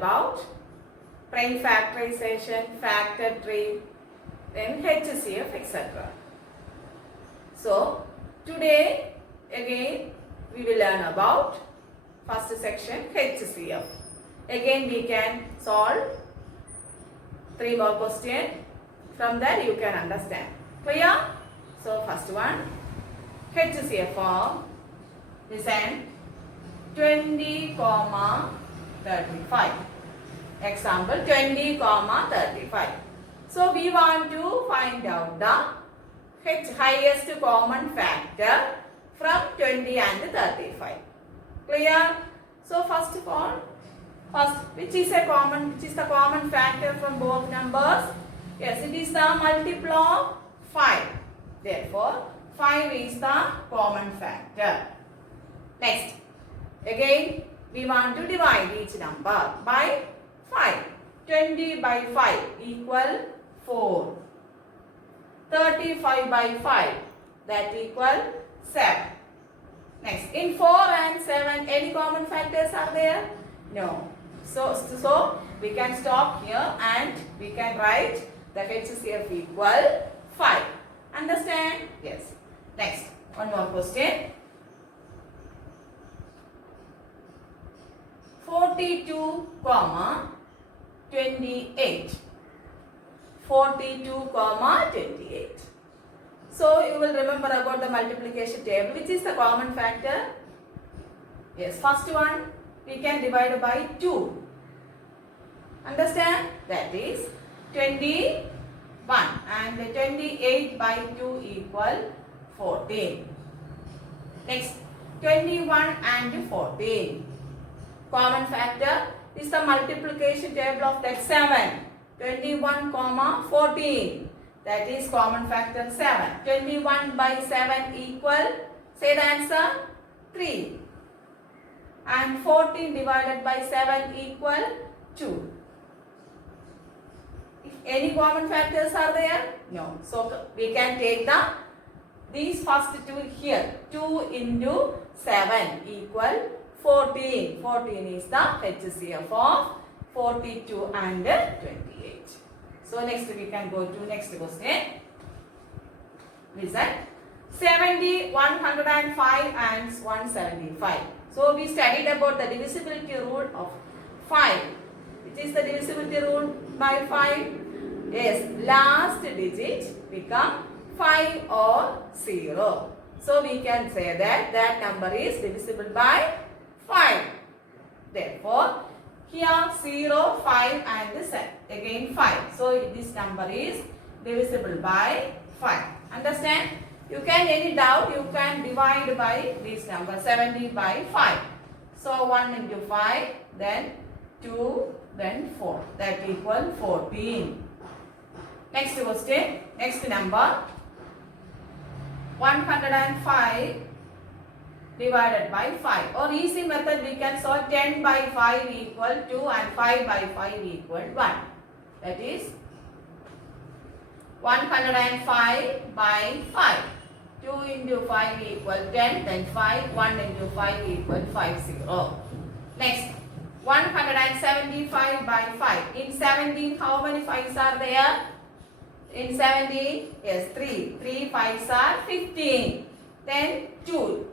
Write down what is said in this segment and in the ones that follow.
about prime factorization, factor tree, then HCF, etc. So, today again we will learn about first section HCF. Again we can solve 3 more questions. From that you can understand. Clear? So, first one, HCF form. Listen, 20, 35. Example 20, 35. So, we want to find out the highest common factor from 20 and 35. Clear? So, first of all, which is the common factor from both numbers? Yes, it is the multiple of 5. Therefore, 5 is the common factor. Next, again we want to divide each number by 5. 20 by 5 equal 4. 35 by 5 that equal 7. Next, in 4 and 7 any common factors are there? No. So we can stop here and we can write the HCF equal 5. Understand? Yes. Next, one more question. 42, 28. 42, 28. So you will remember about the multiplication table. Which is the common factor? Yes, first one we can divide by 2. Understand? That is 21 and 28 by 2 equal 14. Next, 21 and 14. Common factor is the multiplication table of that 7. 21, 14. That is common factor 7. 21 by 7 equal, say the answer, 3. And 14 divided by 7 equal 2. If any common factors are there? No. So we can take these first two here. 2 into 7 equal 14. 14 is the HCF of 42 and 28. So next we can go to next question. Listen. 70, 105 and 175. So we studied about the divisibility rule of 5. Which is the divisibility rule by 5? Yes, last digit become 5 or 0. So we can say that that number is divisible by 5. Therefore, here 0, 5 and 7. Again 5. So this number is divisible by 5. Understand? You can, any doubt, you can divide by this number 70 by 5. So 1 into 5, then 2, then 4. That equal 14. Next question, next number 105 divided by 5. Or easy method we can solve 10 by 5 equal 2 and 5 by 5 equal 1. That is 105 by 5. 2 into 5 equal 10, then 5, 1 into 5 equal 50. Next, 175 by 5. In 17, how many 5s are there? In 17, yes, 3. 3 5s are 15. Then 2.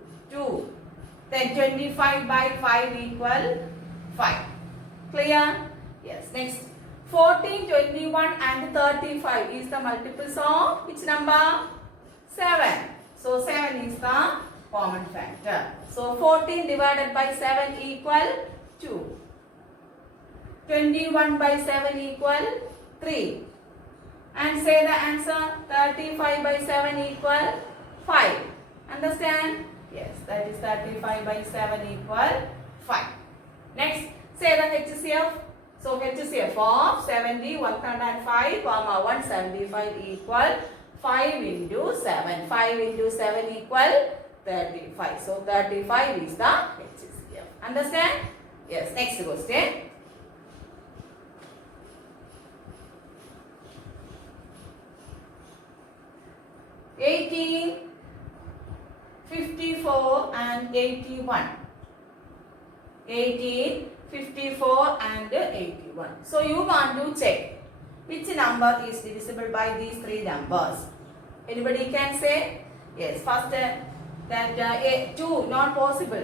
Then 25 by 5 equal 5. Clear? Yes. Next, 14, 21 and 35 is the multiples of which number? 7. So 7 is the common factor. So 14 divided by 7 equal 2. 21 by 7 equal 3. And say the answer, 35 by 7 equal 5. Understand? Yes, that is 35 by 7 equal 5. Next, say the HCF. So HCF of 70, 105, 175 equal 5 into 7. 5 into 7 equal 35. So 35 is the HCF. Understand? Yes, next question. 18, 54 and 81. 18, 54 and 81. So you want to check which number is divisible by these three numbers. Anybody can say? Yes, first that 2 not possible.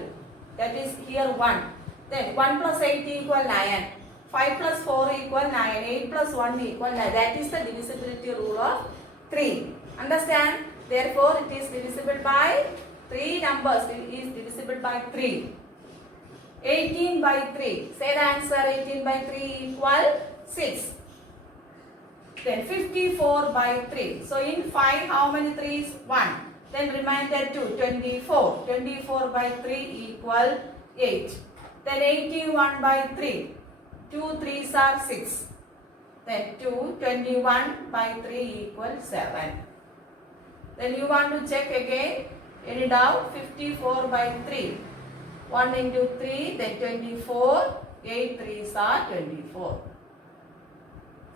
That is here 1. Then 1 plus 8 equal 9. 5 plus 4 equal 9. 8 plus 1 equal 9. That is the divisibility rule of 3. Understand? Therefore, it is divisible by 3 numbers. It is divisible by 3. 18 by 3. Say the answer. 18 by 3 equal 6. Then 54 by 3. So in 5, how many 3s? 1. Then remainder 2. 24. 24 by 3 equal 8. Then 81 by 3. 2 3s are 6. Then 2. 21 by 3 equal 7. Then you want to check again. Any doubt? 54 by 3. 1 into 3, then 24. 8 3s are 24.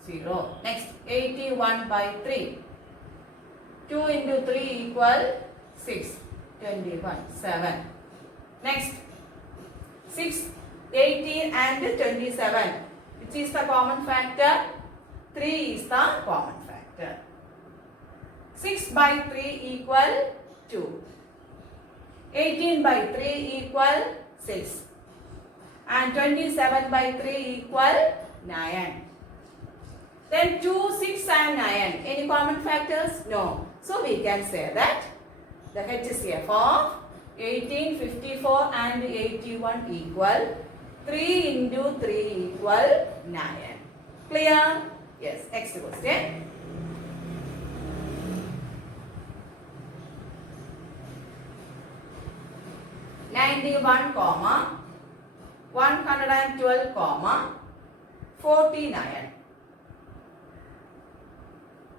0. Next, 81 by 3. 2 into 3 equal 6. 21. 7. Next, 6, 18 and 27. Which is the common factor? 3 is the common factor. 6 by 3 equal 2. 18 by 3 equal 6. And 27 by 3 equal 9. Then 2, 6 and 9. Any common factors? No. So we can say that the HCF of 18, 54 and 81 equal 3 into 3 equal 9. Clear? Yes. Next question. 91, 112, 49.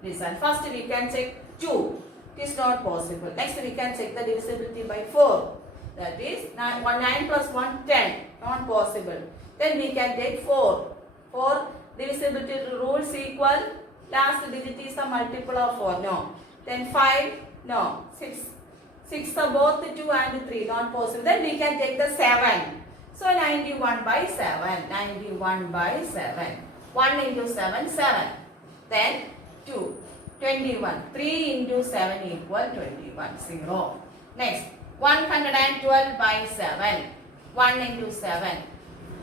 Listen, first we can check 2. It is not possible. Next we can check the divisibility by 4. That is 9 plus 1, 10. Not possible. Then we can take 4. 4 divisibility rules equal. Last digit is the multiple of 4. No. Then 5. No. 6. 6 are both 2 and 3. Not possible. Then we can take the 7. So 91 by 7. 91 by 7. 1 into 7, 7. Then 2. 21. 3 into 7 equal 21. 0. Next. 112 by 7. 1 into 7.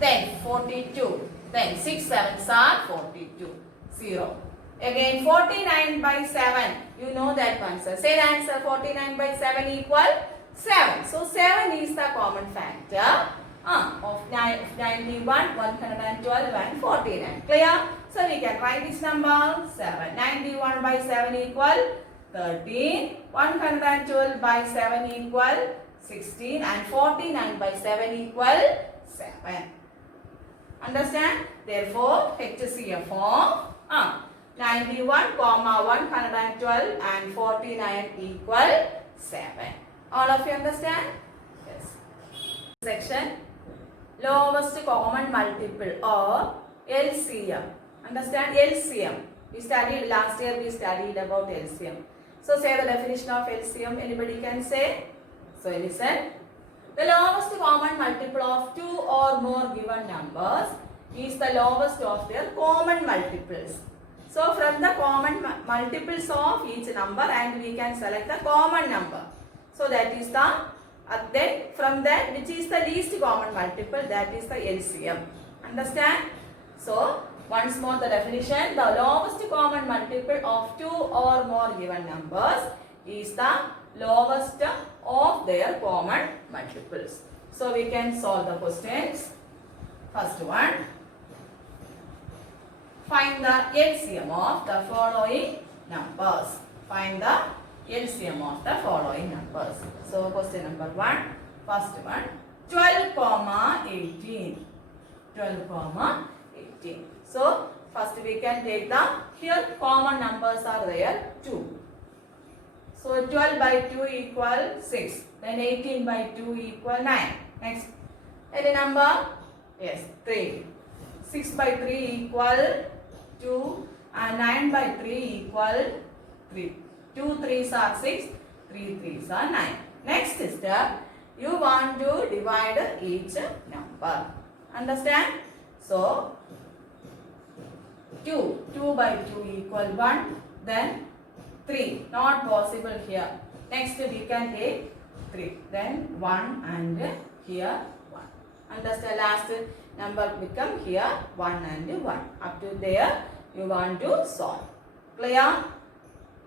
Then 42. Then 6 7s are 42. 0. Again 49 by 7. You know that answer. Say the answer. 49 by 7 equal 7. So 7 is the common factor of 91, 112 and 49. Clear? So we can write this number 7. 91 by 7 equal 13. 112 by 7 equal 16. And 49 by 7 equal 7. Understand? Therefore, HCF of 91, 112 and 49 equal 7. All of you understand? Yes. Section lowest common multiple or LCM. Understand? LCM. We studied last year, we studied about LCM. So say the definition of LCM. Anybody can say? So listen. The lowest common multiple of two or more given numbers is the lowest of their common multiples. So from the common multiples of each number and we can select the common number. So that is the, then from that which is the least common multiple, that is the LCM. Understand? So once more the definition, the lowest common multiple of two or more given numbers is the lowest of their common multiples. So we can solve the questions. First one. Find the LCM of the following numbers. Find the LCM of the following numbers. So question number 1. First one. 12, 18. 12, 18. So first we can take the, here common numbers are there 2. So 12 by 2 equal 6. Then 18 by 2 equal 9. Next. Any number? Yes, 3. 6 by 3 equal 2 and 9 by 3 equal 3. 2 3s are 6, 3 3s are 9. Next step, you want to divide each number. Understand? So 2 by 2 equal 1. Then 3. Not possible here. Next we can take 3. Then 1 and here 1. Understand? Last number become here 1 and 1. Up to there you want to solve. Clear?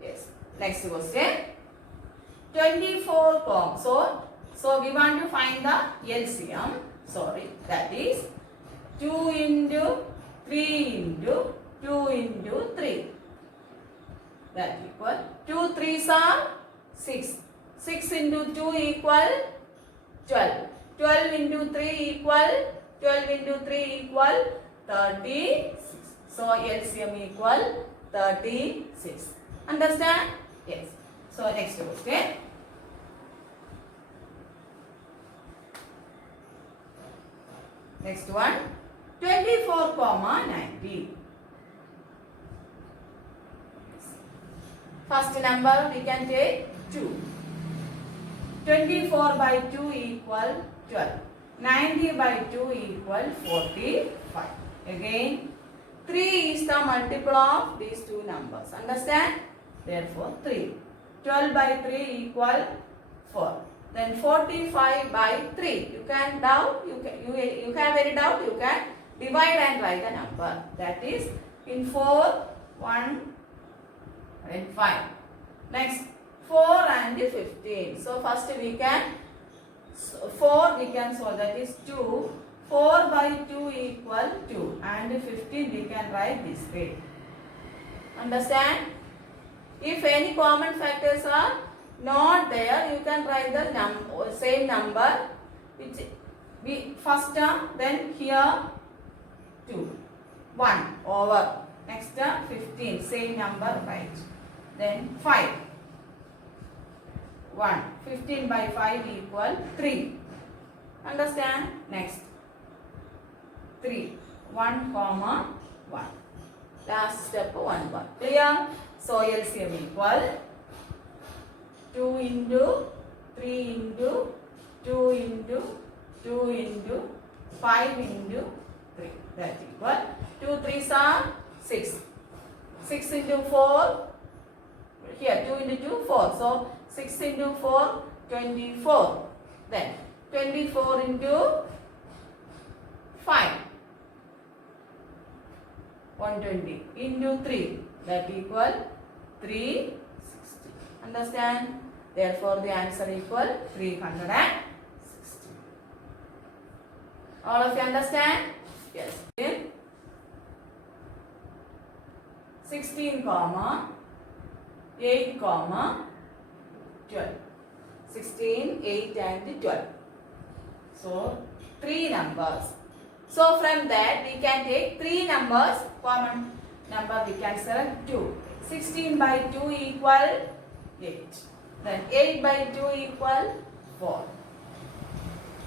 Yes. Next question. 24 so we want to find the LCM. Sorry, that is 2 into 3 into 2 into 3. That equal 2 3s are 6. 6 into 2 equal 12. 12 into 3 equal 12 into 3 equal 36. So LCM equal 36. Understand? Yes. So next question. Next one. 24, 90. First number we can take 2. 24 by 2 equal 12. 90 by 2 equal 45. Again, 3 is the multiple of these two numbers. Understand? Therefore, 3. 12 by 3 equal 4. Then 45 by 3. You can doubt, you have any doubt, you can divide and write the number. That is in 4, 1 and 5. Next 4 and 15. So first we can 4 we can solve, that is 2. 4 by 2 equal 2 and 15 we can write this way. Understand? If any common factors are not there, you can write the same number which we first term, then here 2, 1 over, next term 15, same number write, then 5, 1, 15 by 5 equal 3. Understand? Next 3, 1 comma 1. Last step 1 1. Clear? So LCM equal 2 into 3 into 2 into 2 into 5 into 3. That equal 2 3s are 6. 6 into 4. Here 2 into 2 4. So 6 into 4 24. Then 24 into 5 120 into 3. That equal 360. Understand? Therefore, the answer equal 360. All of you understand? Yes. 16 comma 8 comma 12. 16, 8 and 12. So 3 numbers. So from that we can take 3 numbers. Common number we can select 2. 16 by 2 equal 8. Then 8 by 2 equal 4.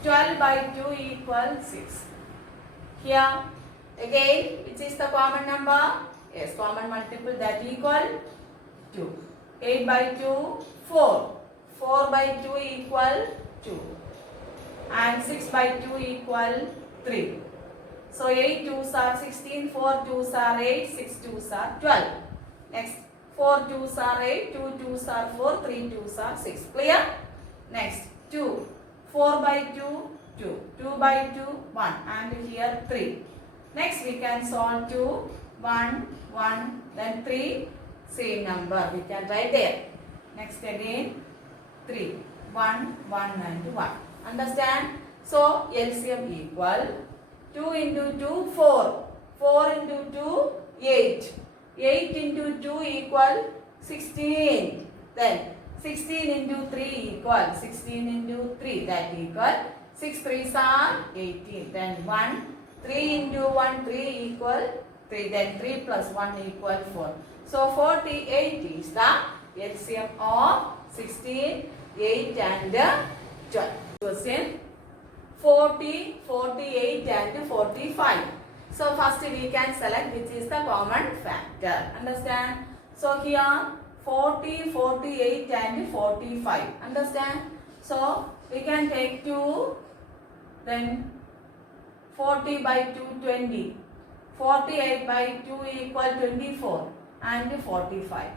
12 by 2 equal 6. Here again, which is the common number? Yes, common multiple, that equal 2. 8 by 2, 4. 4 by 2 equal 2. And 6 by 2 equal 3. So 8 2s are 16, 4 2s are 8, 6 2s are 12. Next 4 2s are 8, 2 2s are 4, 3 2s are 6. Clear? Next 2. 4 by 2, 2. 2 by 2, 1. And here 3. Next we can solve 2, 1, 1, then 3. Same number we can write there. Next again 3. 1, 1 and 1. Understand? So LCM equal 2 into 2, 4. 4 into 2, 8. 8 into 2 equal 16. Then 16 into 3 equal 16 into 3. That equal 6 3s are 18. Then 1. 3 into 1, 3 equal 3. Then 3 plus 1 equal 4. So 48 is the LCM of 16, 8 and 12. Question 40, 48 and 45. So first we can select which is the common factor. Understand? So here 40, 48 and 45. Understand? So we can take 2, then 40 by 2, 20. 48 by 2 equal 24 and 45.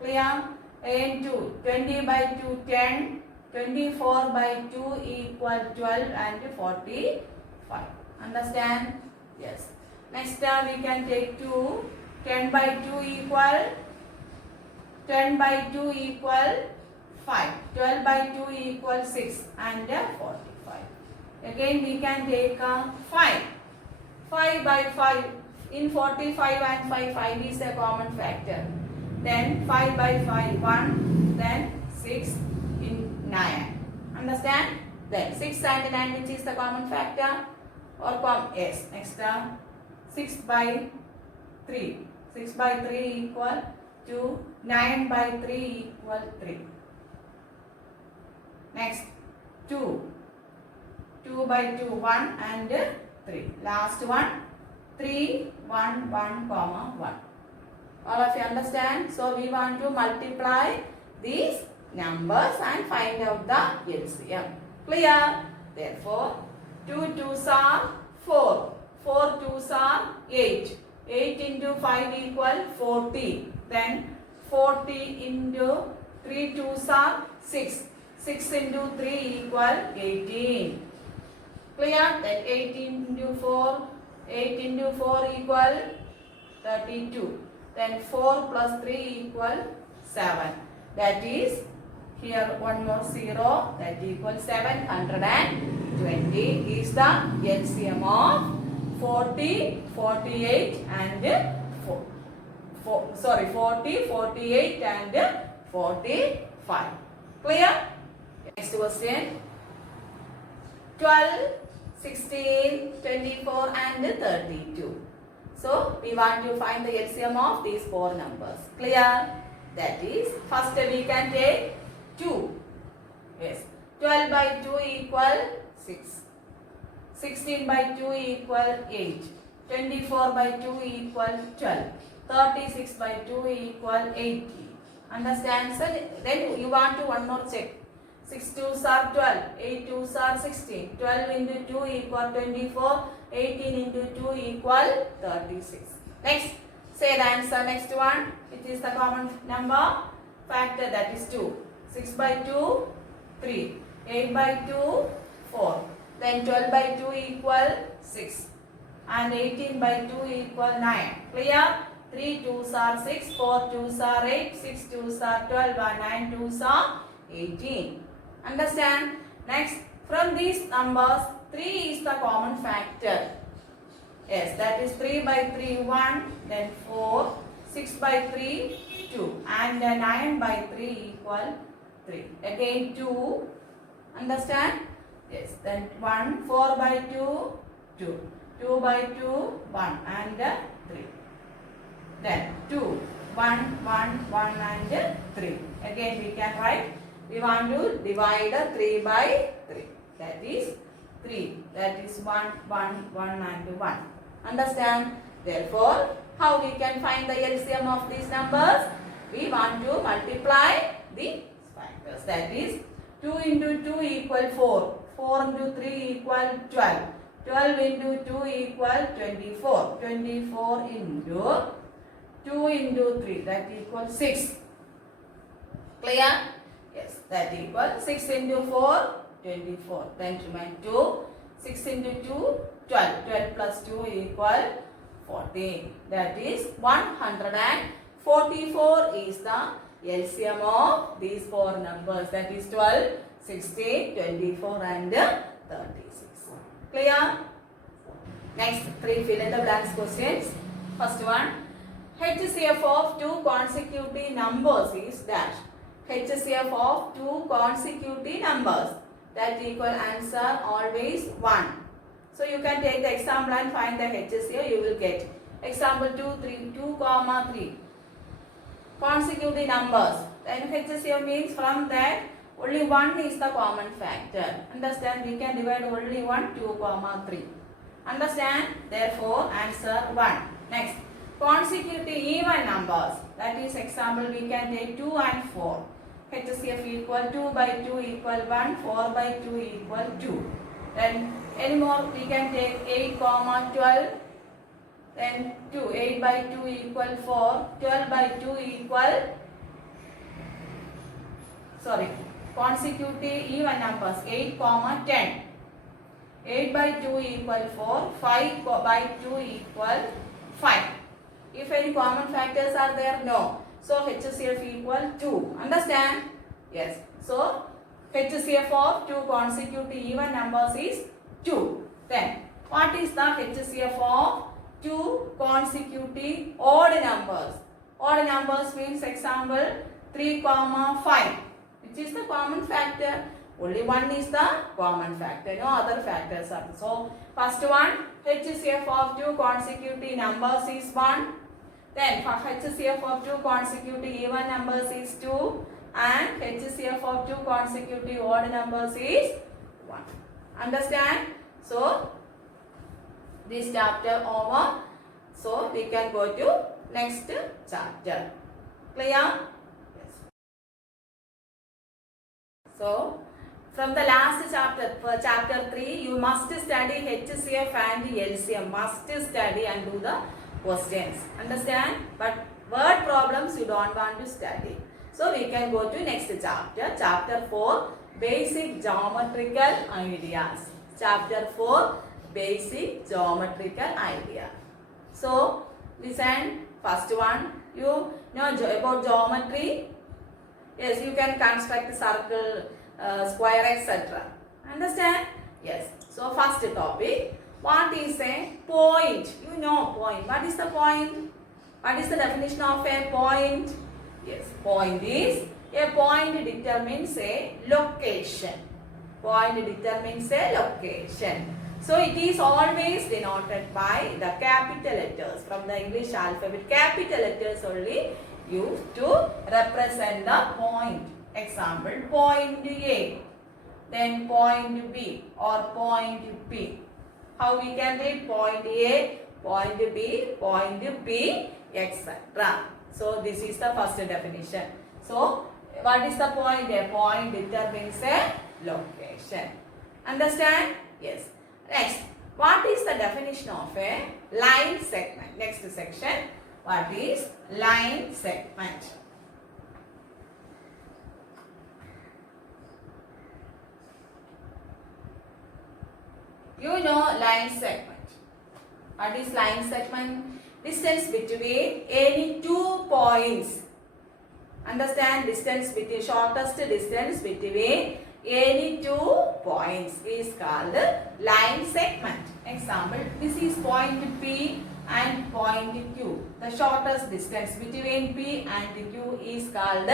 Clear? Again 2. 20 by 2, 10. 24 by 2 equal 12 and 45. Understand? Yes. Next we can take 2. 10 by 2 equal 10 by 2 equal 5. 12 by 2 equal 6 and 45. Again we can take 5. 5 by 5. In 45 and 5 is a common factor. Then 5 by 5, 1. Then 6 in 9. Understand? Then 6 and 9, which is the common factor? Or yes. Next 6 by 3. 6 by 3 equal 2. 9 by 3 equal 3. Next 2. 2 by 2, 1 and 3. Last one 3, 1, 1, comma 1. All of you understand? So we want to multiply these numbers and find out the LCM. Clear? Therefore 2 2s are 4. 4 2s are 8. 8 into 5 equal 40. Then 40 into 3 2s are 6. 6 into 3 equal 18. Clear? Then 18 into 4. 8 into 4 equal 32. Then 4 plus 3 equal 7. That is, here one more 0. That equals 720 is the LCM of 40, 48 and 40, 48 and 45. Clear? Next question. 12, 16, 24 and 32. So, we want to find the LCM of these four numbers. Clear? That is, first we can take 2. Yes. 12 by 2 equal 6. 16 by 2 equal 8. 24 by 2 equal 12. 36 by 2 equal 80. Understand? So, then you want to one more check. 6 2s are 12, 8 2s are 16, 12 into 2 equal 24, 18 into 2 equal 36. Next, say the answer. Next one, it is the common number factor, that is 2. 6 by 2, 3, 8 by 2, 4, then 12 by 2 equal 6 and 18 by 2 equal 9. Clear? 3 2s are 6, 4 2s are 8, 6 2s are 12 and 9 2s are 18. Understand? Next, from these numbers, 3 is the common factor. Yes, that is 3 by 3, 1, then 4, 6 by 3, 2, and 9 by 3 equal 3. Again 2. Understand? Yes, then 1, 4 by 2, 2, 2 by 2, 1, and 3. Then 2, 1, 1, 1, and 3. Again we can write. We want to divide 3 by 3. That is 3. That is 1, 1, 1 and 1. Understand? Therefore, how we can find the LCM of these numbers? We want to multiply the factors. That is 2 into 2 equal 4. 4 into 3 equal 12. 12 into 2 equal 24. 24 into 2 into 3, that equals 6. Clear? Yes, that equals 6 into 4, 24. Then remain 2. 6 into 2, 12. 12 plus 2 equal 14. That is 144 is the LCM of these four numbers. That is 12, 16, 24 and 36. Clear? Next, 3 fill in the blanks questions. First one, HCF of 2 consecutive numbers is dash. HCF of 2 consecutive numbers. That equal answer always 1. So you can take the example and find the HCF, you will get. Example 2, 3, 2, 3. Consecutive numbers. Then HCF means from that only 1 is the common factor. Understand? We can divide only 1, 2, 3. Understand? Therefore, answer 1. Next, consecutive even numbers. That is example we can take 2 and 4. HCF equal 2 by 2 equal 1, 4 by 2 equal 2. Then any more we can take 8 comma 12. Then 2. 8 by 2 equal 4. 12 by 2 equal, sorry, consecutive even numbers 8 comma 10. 8 by 2 equal 4. 5 by 2 equal 5. If any common factors are there, no. So HCF equal 2. Understand? Yes. So HCF of two consecutive even numbers is 2. Then what is the HCF of two consecutive odd numbers? Odd numbers means example 3 comma 5. Which is the common factor? Only one is the common factor. No other factors are. So first one, HCF of two consecutive numbers is 1. Then HCF of two consecutive even numbers is 2. And HCF of two consecutive odd numbers is 1. Understand? So this chapter over. So we can go to next chapter. Clear? Yes. So from the last chapter, for chapter 3, you must study HCF and LCM. Must study and do the questions. Understand? But word problems you don't want to study. So we can go to next chapter. Chapter 4, Basic Geometrical Ideas. Chapter 4, Basic Geometrical Idea. So listen, first one, you know about geometry. Yes, you can construct circle, square, etc. Understand? Yes. So first topic, what is a point? You know point. What is the point? What is the definition of a point? Yes, point is, a point determines a location. Point determines a location. So it is always denoted by the capital letters from the English alphabet. Capital letters only used to represent the point. Example, point A, then point B or point P. How we can read point A, point B, point P, etc. So this is the first definition. So what is the point? A point determines a location. Understand? Yes. Next, what is the definition of a line segment? Next section, what is line segment? You know line segment. What is line segment? Distance between any two points. Understand? Distance between, shortest distance between any two points is called line segment. Example, this is point P and point Q. The shortest distance between P and Q is called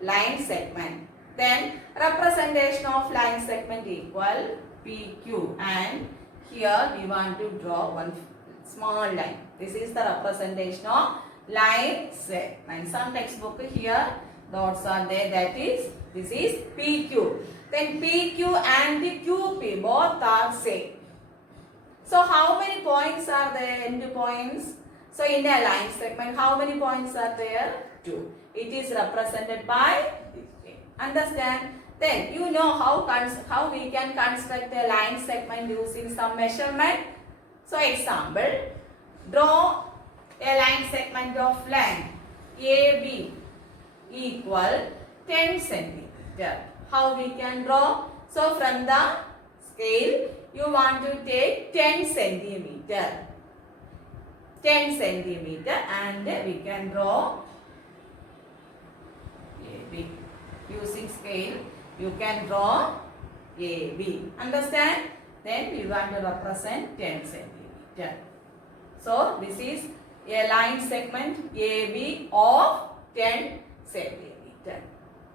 line segment. Then representation of line segment equal PQ, and here we want to draw one small line. This is the representation of line segment. Some textbook here dots are there, that is, this is PQ. Then PQ and QP both are same. So how many points are there? End points. So in a line segment, how many points are there? 2. It is represented by this way. Understand? Then you know how we can construct a line segment using some measurement. So example, draw a line segment of length AB equal 10 centimeter. How we can draw? So from the scale, you want to take 10 centimeter. 10 centimeter and we can draw AB. Using scale, you can draw AB. Understand? Then we want to represent 10 centimeter. So this is a line segment AB of 10 centimeter.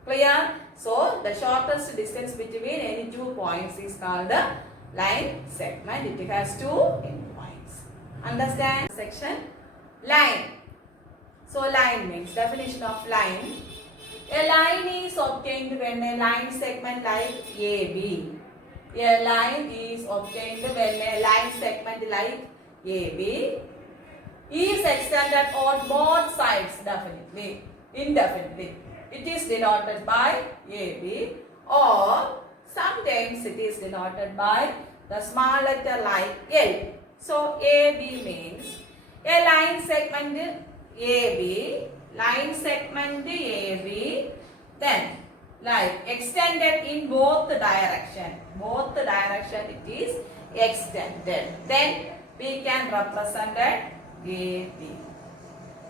Clear? So the shortest distance between any two points is called the line segment. It has two endpoints. Understand? Section line. So line means definition of line. A line is obtained when a line segment like AB. A line is obtained when a line segment like AB is extended on both sides definitely, indefinitely. It is denoted by AB, or sometimes it is denoted by the small letter like L. So AB means a line segment AB, then like extended in both direction. Both direction it is extended. Then we can represent it AB.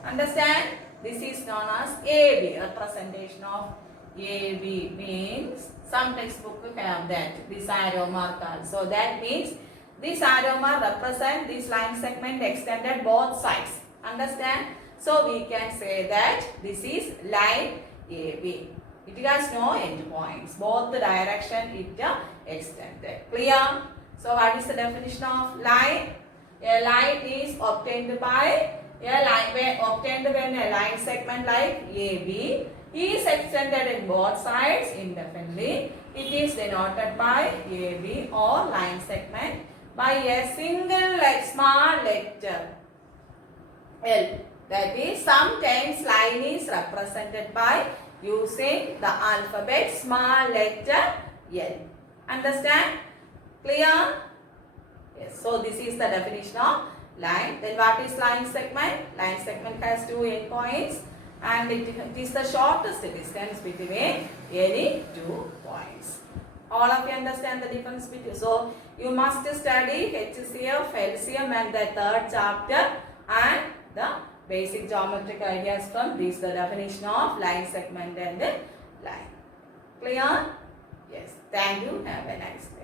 Understand? This is known as AB. Representation of AB means some textbook have that. This arrow mark also. That means this arrow mark represent this line segment extended both sides. Understand? So we can say that this is line AB. It has no end points. Both the direction it extended. Clear? So what is the definition of line? A line is obtained by when a line segment like AB is extended in both sides indefinitely. It is denoted by AB or line segment by a single small letter L. That is, sometimes line is represented by using the alphabet small letter L. Understand? Clear? Yes. So this is the definition of line. Then what is line segment? Line segment has two endpoints and it is the shortest distance between any 2 points. All of you understand the difference between. So you must study HCF, LCM and the third chapter and the basic geometric ideas from this, the definition of line segment and line. Clear? Yes. Thank you. Have a nice day.